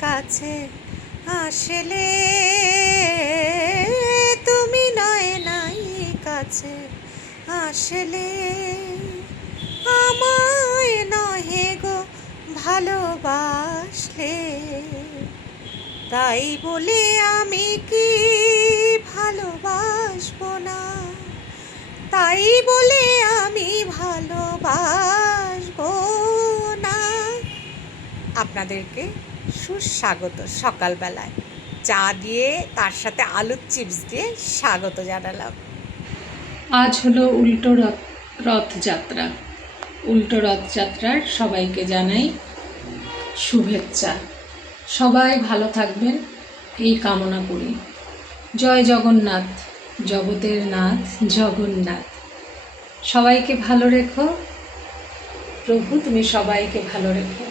কাছে আসলে তুমি নয় নাই কাছে আসলে আমায় নহে গো ভালোবাসলে। তাই বলে আমি কি ভালোবাসবো না? তাই বলে আমি ভালোবাসব না? আপনাদেরকে সুস্বাগত সকালবেলায়। চা দিয়ে তার সাথে আলুর চিপস দিয়ে স্বাগত জানালাম। আজ হলো উল্টো রথ রথযাত্রা। উল্টো রথযাত্রার সবাইকে জানাই শুভেচ্ছা। সবাই ভালো থাকবেন, এই কামনা করি। জয় জগন্নাথ, জগতের নাথ জগন্নাথ। সবাইকে ভালো রেখো। প্রভু, তুমি সবাইকে ভালো রেখো।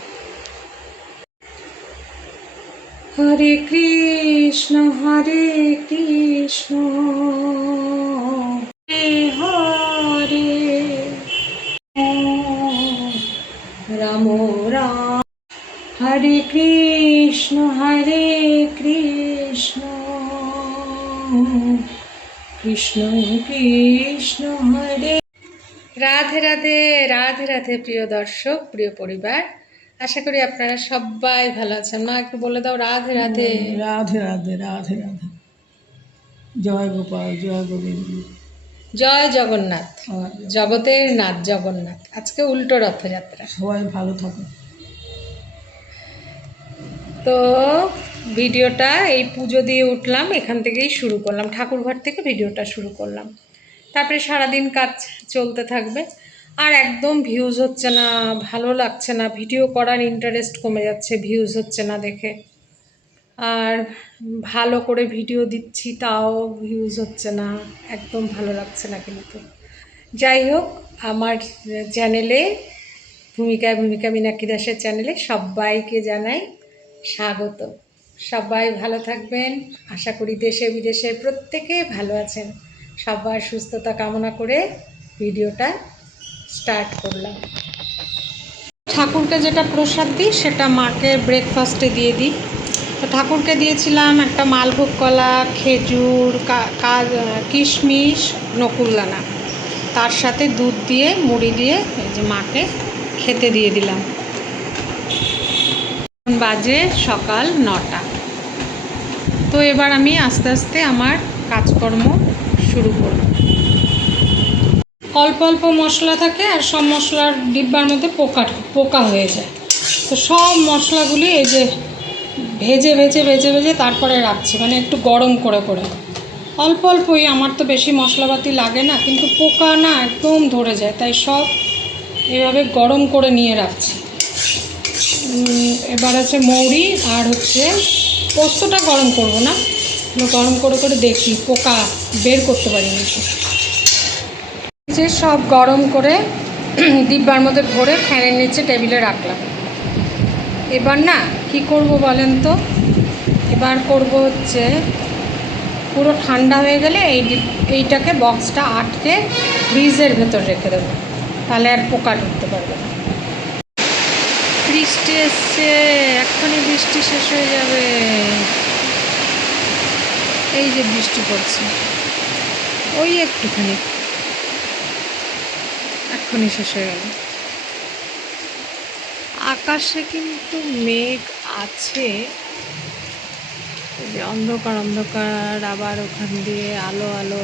হরে কৃষ্ণ হরে কৃষ্ণ। হরে হরে। রাম রাম। হরে কৃষ্ণ হরে কৃষ্ণ। কৃষ্ণ কৃষ্ণ, হরে। রাধে রাধে রাধে রাধে, প্রিয় দর্শক, প্রিয় পরিবার। আশা করি আপনারা সবাই ভালো আছেন। মা একটু বলে দাও রাধে রাধে। রাধে রাধে রাধে রাধে। জয় গোপাল জয় গোবিন্দ। জয় জগন্নাথ। জগতের নাথ জগন্নাথ। আজকে উল্টো রথযাত্রা সবাই ভালো থাকো। তো ভিডিওটা এই পুজো দিয়ে উঠলাম এখান থেকেই শুরু করলাম। ঠাকুরঘর থেকে ভিডিওটা শুরু করলাম। তারপরে সারাদিন কাজ চলতে থাকবে। আর একদম ভিউজ হচ্ছে না, ভালো লাগছে না। ভিডিও করার ইন্টারেস্ট কমে যাচ্ছে ভিউজ হচ্ছে না দেখে। আর ভালো করে ভিডিও দিচ্ছি, তাও ভিউজ হচ্ছে না। একদম ভালো লাগছে না কিন্তু। যাই হোক, আমার চ্যানেলে ভূমিকায় ভূমিকা মীনাক্ষী দাসের চ্যানেলে সবাইকে জানাই স্বাগত। সবাই ভালো থাকবেন। আশা করি দেশে, বিদেশে প্রত্যেকে ভালো আছেন। সবার সুস্থতা কামনা করে ভিডিওটা স্টার্ট করলাম। ঠাকুরকে যেটা প্রসাদ দিই, সেটা মাকে ব্রেকফাস্টে দিয়ে দিই। তো ঠাকুরকে দিয়েছিলাম একটা মালভোগ কলা, খেজুর কিশমিশ, নকুলদানা। তার সাথে দুধ দিয়ে, মুড়ি দিয়ে এই যে মাকে খেতে দিয়ে দিলাম। বাজে সকাল নটা। তো এবার আমি আস্তে আস্তে আমার কাজকর্ম শুরু করব। অল্প অল্প মশলা থাকে আর সব মশলার ডিব্বার মধ্যে পোকা পোকা হয়ে যায়। তো সব মশলাগুলি এই যে ভেজে ভেজে ভেজে ভেজে তারপরে রাখছি মানে একটু গরম করে করে। অল্প অল্পই, আমার তো বেশি মশলাপাতি লাগে না, কিন্তু পোকা না একদম ধরে যায়, তাই সব এভাবে গরম করে নিয়ে রাখছি। এবার আছে মৌরি আর হচ্ছে পোস্তটা গরম করব না। গরম করে করে দেখি, পোকা বের করতে পারি নাকি যে সব গরম করে ডিব্বার মধ্যে ভরে ফ্যানের নিচে টেবিলে রাখলাম। এবার না, কি করব বলেন তো? এবার করব হচ্ছে, পুরো ঠান্ডা হয়ে গেলে এই এইটাকে বক্সটা আটকে ফ্রিজের ভেতর রেখে দেবো। তাহলে আর পোকা ঢুকতে পারবে না। বৃষ্টি এসছে, এক্ষুনি বৃষ্টি শেষ হয়ে যাবে। এই যে বৃষ্টি পড়ছে। ওই একটুখানি। এক্ষুনি শেষ হয়ে গেল। আকাশে কিন্তু মেঘ আছে। যে অন্ধকার অন্ধকার, আবার ওখান দিয়ে আলো আলো।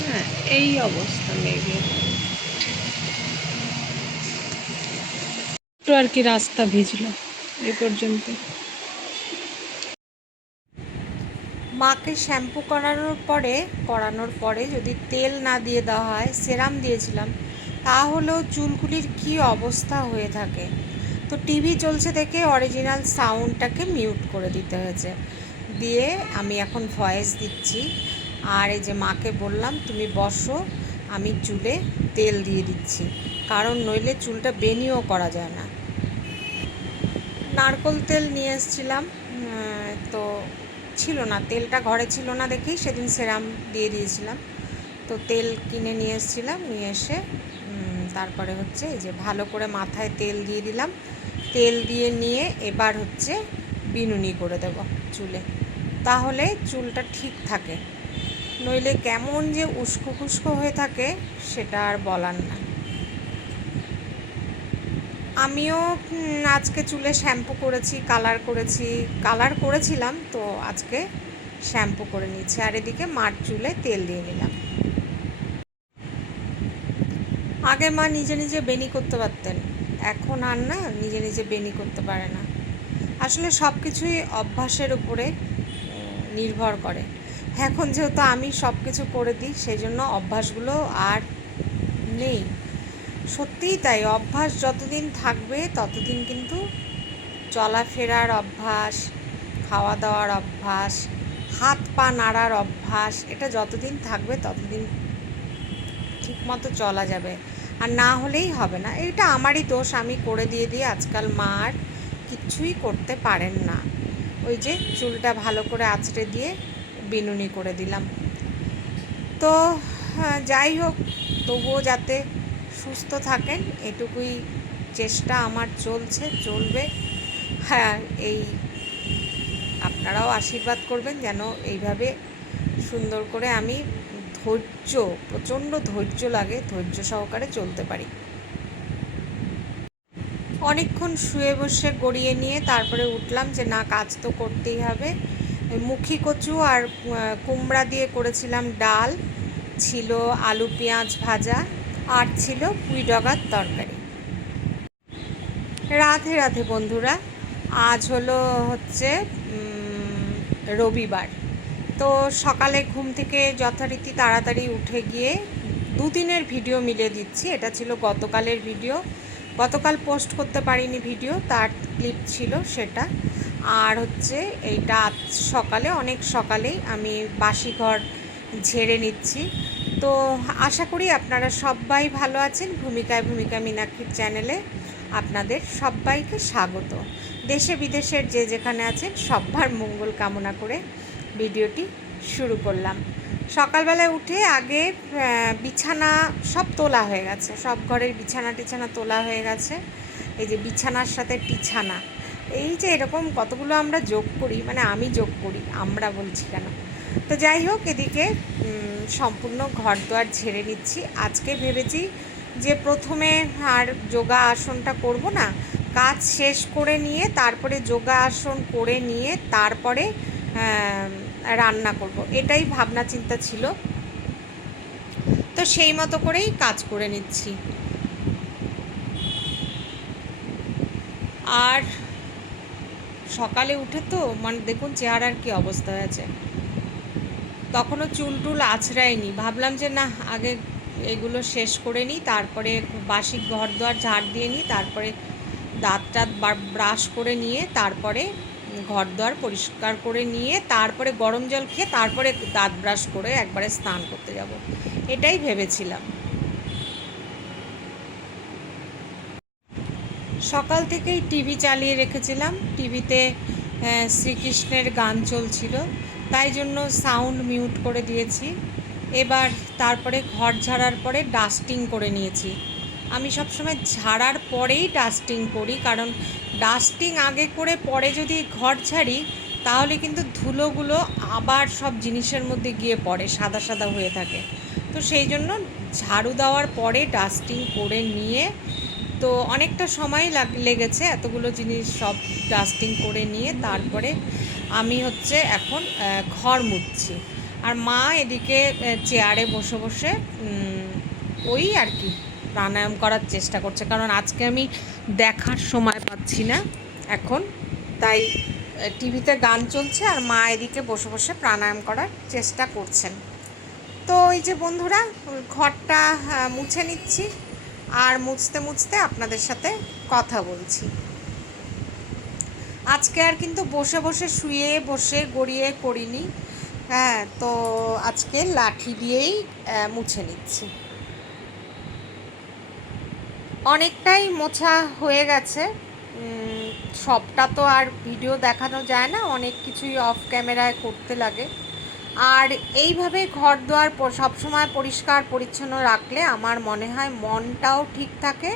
হ্যাঁ এই অবস্থা মেঘের। একটু আর কি রাস্তা ভিজলো এ পর্যন্ত। মাকে শ্যাম্পু করানোর পরে করানোর পরে যদি তেল না দিয়ে দেওয়া হয়, সেরাম দিয়েছিলাম, তাহলেও চুলগুলির কি অবস্থা হয়ে থাকে? তো টিভি চলছে দেখে অরিজিনাল সাউন্ডটাকে মিউট করে দিতে হয়েছে। দিয়ে আমি এখন ভয়েস দিচ্ছি। আর এই যে মাকে বললাম, তুমি বসো, আমি চুলে তেল দিয়ে দিচ্ছি। কারণ নইলে চুলটা বেনিও করা যায় না। নারকোল তেল নিয়ে এসেছিলাম তো ছিল না, তেলটা ঘরে ছিল না দেখেই সেদিন সেরাম দিয়ে দিয়েছিলাম। তো তেল কিনে নিয়ে এসেছিলাম, নিয়ে এসে তারপরে হচ্ছে এই যে ভালো করে মাথায় তেল দিয়ে দিলাম। তেল দিয়ে নিয়ে এবার হচ্ছে বিনুনি করে দেব চুলে। তাহলে চুলটা ঠিক থাকে, নইলে কেমন যে উস্কো খুস্কো হয়ে থাকে সেটা আর বলার না। আমিও আজকে চুলে শ্যাম্পু করেছি, কালার করেছি, কালার করেছিলাম, তো আজকে শ্যাম্পু করে নিচ্ছি আর এদিকে মার চুলে তেল দিয়ে নিলাম। আগে মা নিজে নিজে বেনি করতে পারতেন। এখন আর না, নিজে নিজে বেনি করতে পারে না। আসলে সব কিছুই অভ্যাসের উপরে নির্ভর করে। এখন যেহেতু আমি সব কিছু করে দিই, সেই জন্য অভ্যাসগুলো আর নেই। সত্যিই তাই অভ্যাস যতদিন থাকবে ততদিন কিন্তু চলাফেরার অভ্যাস খাওয়া দাওয়ার অভ্যাস হাত পা নাড়ার অভ্যাস এটা যতদিন থাকবে ততদিন ঠিকমতো চলা যাবে। আর না হলেই হবে না। এটা আমারই দোষ আমি করে দিয়ে দিয়ে আজকাল মা আর কিচ্ছুই করতে পারেন না। ওই যে চুলটা ভালো করে আঁচড়ে দিয়ে বিনুনি করে দিলাম। তো হ্যাঁ, যাই হোক তবুও যাতে সুস্থ থাকেন, এটুকুই চেষ্টা আমার চলছে, চলবে। হ্যাঁ এই আপনারাও আশীর্বাদ করবেন যেন এইভাবে সুন্দর করে আমি ধৈর্য, প্রচণ্ড ধৈর্য লাগে, ধৈর্য সহকারে চলতে পারি। অনেকক্ষণ শুয়ে বসে গড়িয়ে নিয়ে তারপরে উঠলাম যে, না, কাজ তো করতেই হবে। মুখি কচু আর কুমড়া দিয়ে করেছিলাম ডাল, ছিল আলু পেঁয়াজ ভাজা। আর ছিল পুঁই ডগার তরকারি। রাধে রাধে বন্ধুরা, আজ হলো হচ্ছে রবিবার। তো সকালে ঘুম থেকে যথারীতি তাড়াতাড়ি উঠে গিয়ে দুদিনের ভিডিও মিলে দিচ্ছি। এটা ছিল গতকালের ভিডিও। গতকাল পোস্ট করতে পারিনি ভিডিও, তার ক্লিপ ছিল সেটা। আর হচ্ছে, এইটা সকালে, অনেক সকালেই আমি বাসি ঘর ঝেড়ে নিচ্ছি। তো আশা করি আপনারা সবাই ভালো আছেন। ভূমিকায় ভূমিকা মীনাক্ষীর চ্যানেলে আপনাদের সবাইকে স্বাগত। দেশে বিদেশের যে যেখানে আছেন সবার মঙ্গল কামনা করে ভিডিওটি শুরু করলাম। সকালবেলায় উঠে আগে বিছানা সব তোলা হয়ে গেছে। সব ঘরের বিছানা টিছানা তোলা হয়ে গেছে। এই যে বিছানার সাথে টিছানা। এই যে এরকম কতগুলো আমরা যোগ করি মানে আমি যোগ করি, আমরা বলছি কেন? তো যাই হোক, এদিকে সম্পূর্ণ ঘর দোয়ার ঝেড়ে নিচ্ছি। আজকে ভেবেছি যে প্রথমে আর যোগা আসনটা করব না, কাজ শেষ করে নিয়ে, তারপরে যোগা আসন করে নিয়ে, তারপরে রান্না করব। এটাই ভাবনা চিন্তা ছিল। তো সেই মতো করেই কাজ করে নিচ্ছি। আর সকালে উঠে তো মানে দেখুন চেহারার কি অবস্থা হয়েছে। তখনও চুল টুল আছড়ায়নি। ভাবলাম যে, না, আগে এগুলো শেষ করে নিই, তারপরে বাসি ঘর দোয়ার ঝাড় দিয়ে নিই, তারপরে দাঁত টাত ব্রাশ করে নিয়ে, তারপরে ঘর দোয়ার পরিষ্কার করে নিয়ে, তারপরে গরম জল খেয়ে, তারপরে দাঁত ব্রাশ করে একবারে স্নান করতে যাব। এটাই ভেবেছিলাম। সকাল থেকেই টিভি চালিয়ে রেখেছিলাম। টিভিতে শ্রীকৃষ্ণের গান চলছিল। তাই জন্য সাউন্ড মিউট করে দিয়েছি। এবার তারপরে ঘর ঝাড়ার পরে ডাস্টিং করে নিয়েছি। আমি সবসময় ঝাড়ার পরেই ডাস্টিং করি, কারণ ডাস্টিং আগে করে পরে যদি ঘর ছাড়ি তাহলে কিন্তু ধুলোগুলো আবার সব জিনিসের মধ্যে গিয়ে পড়ে, সাদা সাদা হয়ে থাকে। তো সেই জন্য ঝাড়ু দেওয়ার পরে ডাস্টিং করে নিয়ে তো অনেকটা সময় লাগ- লেগেছে এতগুলো জিনিস সব ডাস্টিং করে নিয়ে তারপরে আমি হচ্ছে এখন ঘর মুছছি। আর মা এদিকে চেয়ারে বসে বসে ওই আর কি প্রাণায়াম করার চেষ্টা করছে। কারণ আজকে আমি দেখার সময় পাচ্ছি না এখন। তাই টিভিতে গান চলছে আর মা এদিকে বসে বসে প্রাণায়াম করার চেষ্টা করছেন। তো এই যে বন্ধুরা, ঘরটা মুছে নিচ্ছি। আর মুছতে মুছতে আপনাদের সাথে কথা বলছি। আজকে আর কিন্তু বসে বসে শুয়ে বসে গড়িয়ে করিনি। হ্যাঁ তো আজকে লাঠি দিয়েই মুছে নিচ্ছি। অনেকটাই মোছা হয়ে গেছে। সবটা তো আর ভিডিও দেখানো যায় না, অনেক কিছুই অফ ক্যামেরায় করতে লাগে। আর এইভাবে ঘর দুয়ার সবসময় পরিষ্কার, পরিচ্ছন্ন রাখলে আমার মনে হয় মনটাও ঠিক থাকে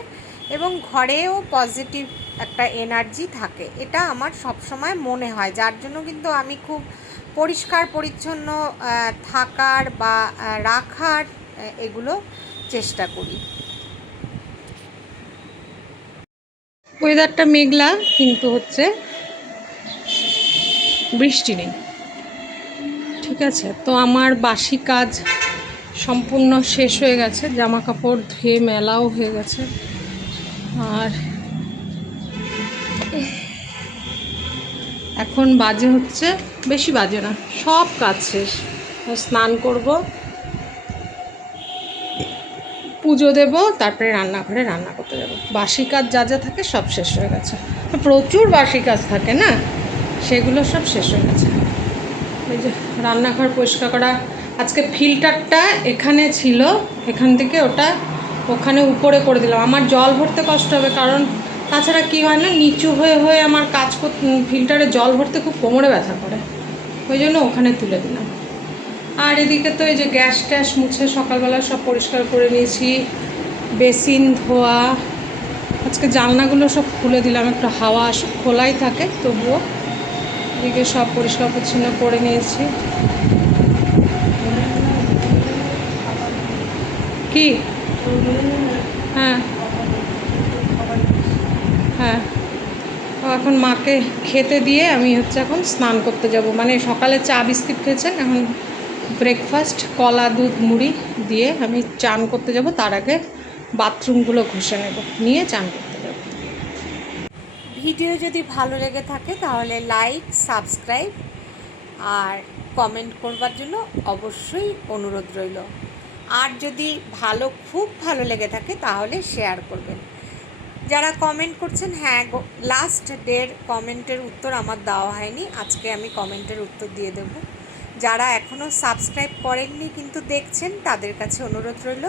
এবং ঘরেও পজিটিভ একটা এনার্জি থাকে। এটা আমার সবসময় মনে হয়। যার জন্য কিন্তু আমি খুব পরিষ্কার, পরিচ্ছন্ন থাকার বা রাখার এগুলো চেষ্টা করি। ওয়েদারটা মেঘলা, কিন্তু হচ্ছে বৃষ্টি নেই। ঠিক আছে? তো আমার বাসি কাজ সম্পূর্ণ শেষ হয়ে গেছে। জামা কাপড় ধুয়ে মেলাও হয়ে গেছে। আর এখন বাজে হচ্ছে, বেশি বাজে না, সব কাজ শেষ। স্নান করব, পুজো দেব, তারপরে রান্নাঘরে রান্না করতে যাব। বাসি কাজ যা যা থাকে সব শেষ হয়ে গেছে। প্রচুর বাসি কাজ থাকে না? সেগুলো সব শেষ হয়ে গেছে। এই যে রান্নাঘর পরিষ্কার করা। আজকে ফিল্টারটা এখানে ছিল, এখান থেকে ওটা ওখানে উপরে করে দিলাম। আমার জল ভরতে কষ্ট হবে কারণ তাছাড়া কী হয় না, নিচু হয়ে হয়ে আমার কাজ ফিল্টারে জল ভরতে খুব কোমরে ব্যথা করে। ওই জন্য ওখানে তুলে দিলাম। আর এদিকে তো এই যে গ্যাস ট্যাস মুছে সকালবেলা সব পরিষ্কার করে নিয়েছি। বেসিন, ধোয়া, আজকে জানলাগুলো সব খুলে দিলাম। একটু হাওয়া খোলাই থাকে, তবুও এদিকে সব পরিষ্কার পরিচ্ছন্ন করে নিয়েছি। কি? হ্যাঁ। হ্যাঁ। এখন মাকে খেতে দিয়ে আমি হচ্ছে এখন স্নান করতে যাব। মানে সকালে চা বিস্কিট খেয়েছেন, এখন ব্রেকফাস্ট কলা, দুধ, মুড়ি দিয়ে আমি চান করতে যাব। তার আগে বাথরুমগুলো ঘষে নেব। নিয়ে চান করতে যাব ভিডিও যদি ভালো লেগে থাকে, তাহলে লাইক সাবস্ক্রাইব আর কমেন্ট করবার জন্য অবশ্যই অনুরোধ রইল। আর যদি ভালো, খুব ভালো লেগে থাকে, তাহলে শেয়ার করবেন। যারা কমেন্ট করছেন হ্যাঁ লাস্ট ডের কমেন্টের উত্তর আমার দেওয়া হয়নি, আজকে আমি কমেন্টের উত্তর দিয়ে দেব। যারা এখনও সাবস্ক্রাইব করেননি কিন্তু দেখছেন, তাদের কাছে অনুরোধ রইল।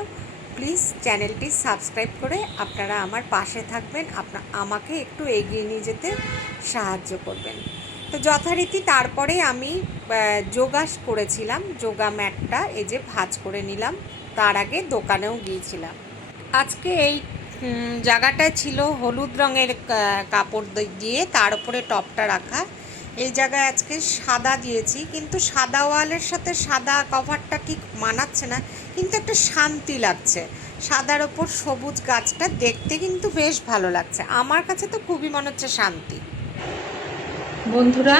প্লিজ চ্যানেলটি সাবস্ক্রাইব করে আপনারা আমার পাশে থাকবেন। আপনা আমাকে একটু এগিয়ে নিয়ে যেতে সাহায্য করবেন। তো যথারীতি তারপরে আমি যোগাস করেছিলাম যোগা ম্যাটটা এই যে ভাঁজ করে নিলাম তার আগে দোকানেও গিয়েছিলাম। আজকে এই উম, জায়গাটায় ছিল হলুদ রঙের কাপড় দিয়ে তার উপরে টপটা রাখা। এই জায়গায় আজকে সাদা দিয়েছি, কিন্তু সাদা ওয়ালের সাথে সাদা কভারটা ঠিক মানাচ্ছে না, কিন্তু একটা শান্তি লাগছে। সাদার ওপর সবুজ গাছটা দেখতে কিন্তু বেশ ভালো লাগছে। আমার কাছে তো খুবই মনে হচ্ছে শান্তি। বন্ধুরা,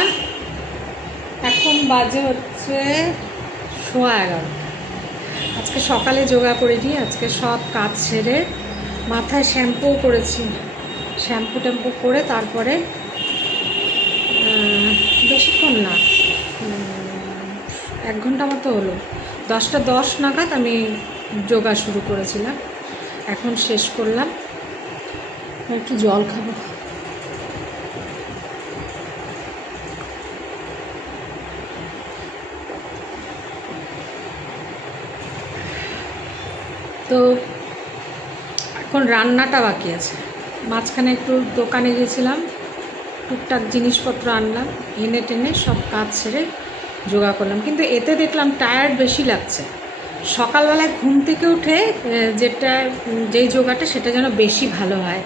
এখন বাজে হচ্ছে সোয়া এগারো আজকে সকালে যোগা করে করিনি, আজকে সব কাজ সেরে মাথায় শ্যাম্পুও করেছি। শ্যাম্পু ট্যাম্পু করে তারপরে বেশিক্ষণ না। এক ঘণ্টা মতো হলো। দশটা দশ নাগাদ আমি যোগা শুরু করেছিলাম। এখন শেষ করলাম। একটু জল খাব। তো এখন রান্নাটা বাকি আছে। মাঝখানে একটু দোকানে গিয়েছিলাম। টুকটাক জিনিসপত্র আনলাম, এনে টেনে সব কাজ সেরে যোগা করলাম। কিন্তু এতে দেখলাম টায়ার্ড বেশি লাগছে। সকালবেলায় ঘুম থেকে উঠে যেটা, যেই যোগাটা সেটা যেন বেশি ভালো হয়।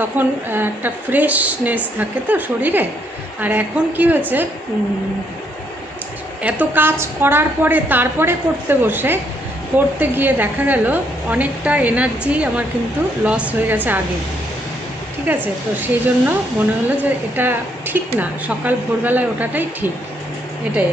তখন একটা ফ্রেশনেস থাকে তো শরীরে। আর এখন কি হয়েছে এত কাজ করার পরে, তারপরে করতে বসে, করতে গিয়ে দেখা গেল অনেকটা এনার্জি আমার কিন্তু লস হয়ে গেছে আগে। ঠিক আছে, তো সেই জন্য মনে হলো যে এটা ঠিক না সকাল ভোরবেলায় ওটাটাই ঠিক এটাই।